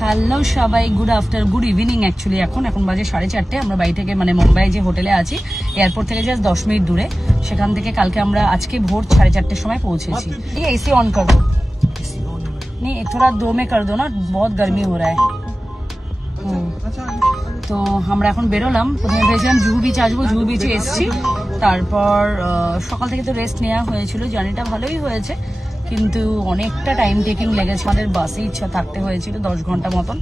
Hello সবাই, good evening. Actually এখন বাজে 4:30। আমরা বাড়ি থেকে মানে মুম্বাই যে হোটেলে আছি এয়ারপোর্ট থেকে জাস্ট 10 মিনিট দূরে, সেখান থেকে কালকে আমরা আজকে ভোর 4:30 সময় পৌঁছেছি। ये एसी ऑन कर दो, नहीं थोड़ा 2 में कर दो ना, बहुत गर्मी हो रहा है। তো আমরা এখন বেরোলাম। প্রথমে ভেবেছিলাম জুহু বিচ আসবো, জুহু বিচে এসছি। তারপর সকাল থেকে তো রেস্ট নেওয়া হয়েছিল, জার্নিটা ভালোই হয়েছে, কিন্তু অনেকটা টাইম টেকিং লেগেছে। আমাদের বাসে ইচ্ছা থাকতে হয়েছিল 10 ঘন্টা মতন।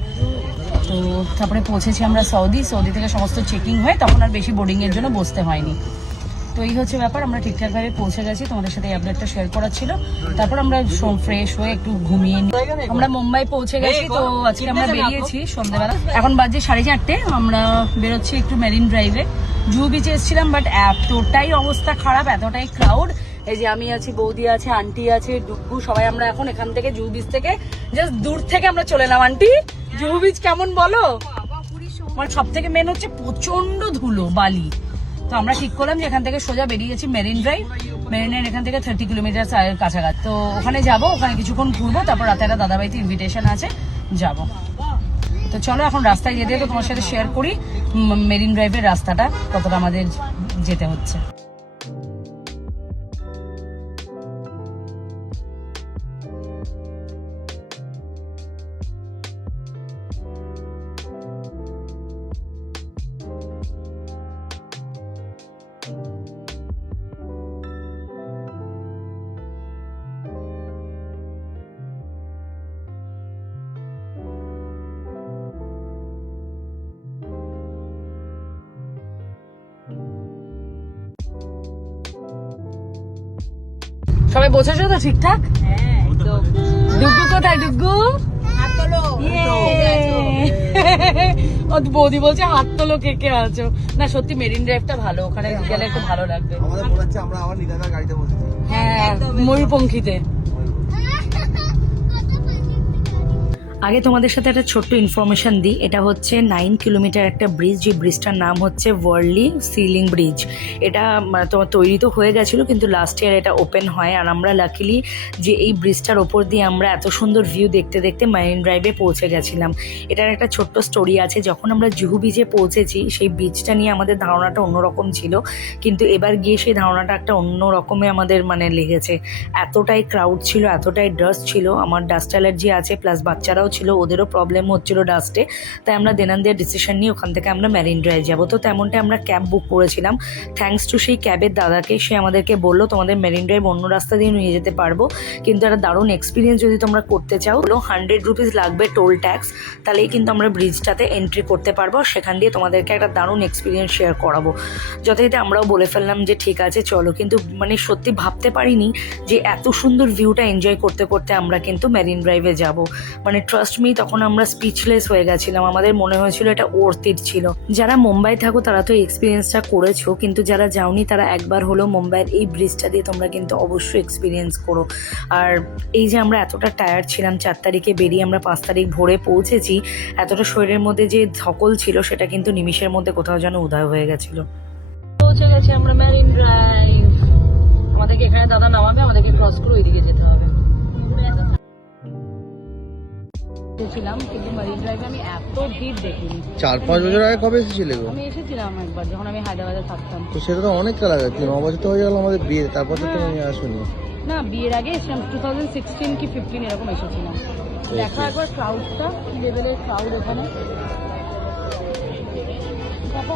তো তারপরে পৌঁছেছি আমরা সৌদি থেকে সমস্ত চেকিং হয়ে তখন আর বেশি বোর্ডিংয়ের জন্য বসতে হয়নি। তো এই হচ্ছে ব্যাপার, আমরা ঠিকঠাকভাবে পৌঁছে গেছি। তোমাদের সাথে এই আপডেটটা শেয়ার করার ছিল। তারপর আমরা ফ্রেশ হয়ে একটু ঘুমিয়ে নিই। আমরা মুম্বাই পৌঁছে গেছি। তো আজকে আমরা বেরিয়েছি সন্ধ্যেবেলা, এখন বাজে 4:30। আমরা বেরোচ্ছি একটু মেরিন ড্রাইভে। জুহু বিচে এসেছিলাম, বাট এতটাই অবস্থা খারাপ, এতটাই ক্রাউড। এই যে আমি আছি, বৌদি আছে, আন্টি আছে, ডুগু, সবাই আমরা এখন এখান থেকে জুহু বিচ থেকে জাস্ট দূর থেকে আমরা চলে এলাম। আন্টি, জুহু বিচ কেমন বলো? মানে সব থেকে মেন হচ্ছে প্রচন্ড ধুলো, বালি। তো আমরা ঠিক করলাম যে এখান থেকে সোজা বেরিয়ে গেছি মেরিন ড্রাইভ। মেরিনের এখান থেকে 30 কিলোমিটার কাছাকাছি। তো ওখানে যাবো, ওখানে কিছুক্ষণ ঘুরবো, তারপর রাতে একটা দাদাবাড়িতে ইনভিটেশন আছে, যাবো। তো চলো এখন রাস্তায় যেতে তো তোমার সাথে শেয়ার করি মেরিন ড্রাইভের রাস্তাটা কতটা আমাদের যেতে হচ্ছে। সবাই বসেছো তো ঠিকঠাক? ডুগু কোথায়? ডুগু বৌদি বলছে হাত তোলো, কে কে আছো। না সত্যি মেরিন ড্রাইভটা ভালো, ওখানে গেলে একটু ভালো লাগবে। হ্যাঁ, ময়ূরপঙ্খীতে। আগে তোমাদের সাথে একটা ছোট্ট ইনফরমেশন দিই। এটা হচ্ছে 9 কিলোমিটার একটা ব্রিজ, যে ব্রিজটার নাম হচ্ছে ওয়ার্লি সিলিং ব্রিজ। এটা তোমার তৈরি তো হয়ে গেছিলো, কিন্তু লাস্ট ইয়ার এটা ওপেন হয়। আর আমরা লাকিলি যে এই ব্রিজটার ওপর দিয়ে আমরা এত সুন্দর ভিউ দেখতে দেখতে মারিন ড্রাইভে পৌঁছে গেছিলাম। এটার একটা ছোট্ট স্টোরি আছে। যখন আমরা জুহু বিচে পৌঁছেছি, সেই বিচটা নিয়ে আমাদের ধারণাটা অন্যরকম ছিল, কিন্তু এবার গিয়ে সেই ধারণাটা একটা অন্য রকমে আমাদের মানে লেগেছে। এতটাই ক্রাউড ছিল, এতটাই ডাস্ট ছিল। আমার ডাস্ট অ্যালার্জি আছে, প্লাস বাচ্চারাও ছিল, ওদেরও প্রবলেম হচ্ছিল ডাস্টে। তাই আমরা দেনান দিয়ে ডিসিশন নিয়ে ওখান থেকে আমরা মেরিন ড্রাইভ যাবো। তো তেমনটাই আমরা ক্যাব বুক করেছিলাম। থ্যাঙ্কস টু সেই ক্যাবের দাদাকে, সে আমাদেরকে বললো তোমাদের মেরিন ড্রাইভ অন্য রাস্তা দিয়ে নিয়ে যেতে পারবো, কিন্তু একটা দারুণ এক্সপিরিয়েন্স যদি তোমরা করতে চাও, 100 রুপিস লাগবে টোল ট্যাক্স, তাহলেই কিন্তু আমরা ব্রিজটাতে এন্ট্রি করতে পারবো। সেখান দিয়ে তোমাদেরকে একটা দারুণ এক্সপিরিয়েন্স শেয়ার করাবো। যথারীতি আমরাও বলে ফেললাম যে ঠিক আছে চলো, কিন্তু মানে সত্যি ভাবতে পারিনি যে এত সুন্দর ভিউটা এনজয় করতে করতে আমরা কিন্তু মেরিন ড্রাইভে যাব। মানে ট্রাস্ট মি, তখন আমরা স্পিচলেস হয়ে গেছিলাম। আমাদের মনে হয়েছিল এটা ওর্থ ইট ছিল। যারা মুম্বাই থাকো তারা তো এক্সপিরিয়েন্সটা করেছো, কিন্তু যারা যাওনি তারা একবার হলো মুম্বাইয়ের এই ব্রিজটা দিয়ে তোমরা কিন্তু অবশ্যই এক্সপিরিয়েন্স করো। আর এই যে আমরা এতটা টায়ার্ড ছিলাম, 4 তারিখে বেরিয়ে আমরা 5 তারিখ ভোরে পৌঁছেছি, এতটা শরীরের মধ্যে যে ধকল ছিল সেটা কিন্তু নিমিষের মধ্যে কোথাও যেন উদয় হয়ে গেছিল। পৌঁছে গেছি আমরা মেরিন ড্রাইভ। আমাদেরকে এখানে দাদা নামাবে, আমাদেরকে ক্রস করে ওইদিকে যেতে হবে। কিন্তু মেরিন ড্রাইভে আমি এত ভিড় দেখিনি। 4-5 বছর আগে কবে এসেছিলে গো? আমি এসেছিলাম একবার, যখন আমি হায়দ্রাবাদে থাকতাম। তো সেটা তো অনেক কাল আগে, 9 বছর তো হয়ে গেল আমাদের বিয়ে, তারপর তো তুমি আসোনি। না, বিয়ের আগে এসেছিলাম, 2016 কি 15 এরকম এসেছিলাম। দেখো একবার ক্রাউডটা, কি লেভেলের ক্রাউড এখানে। দেখো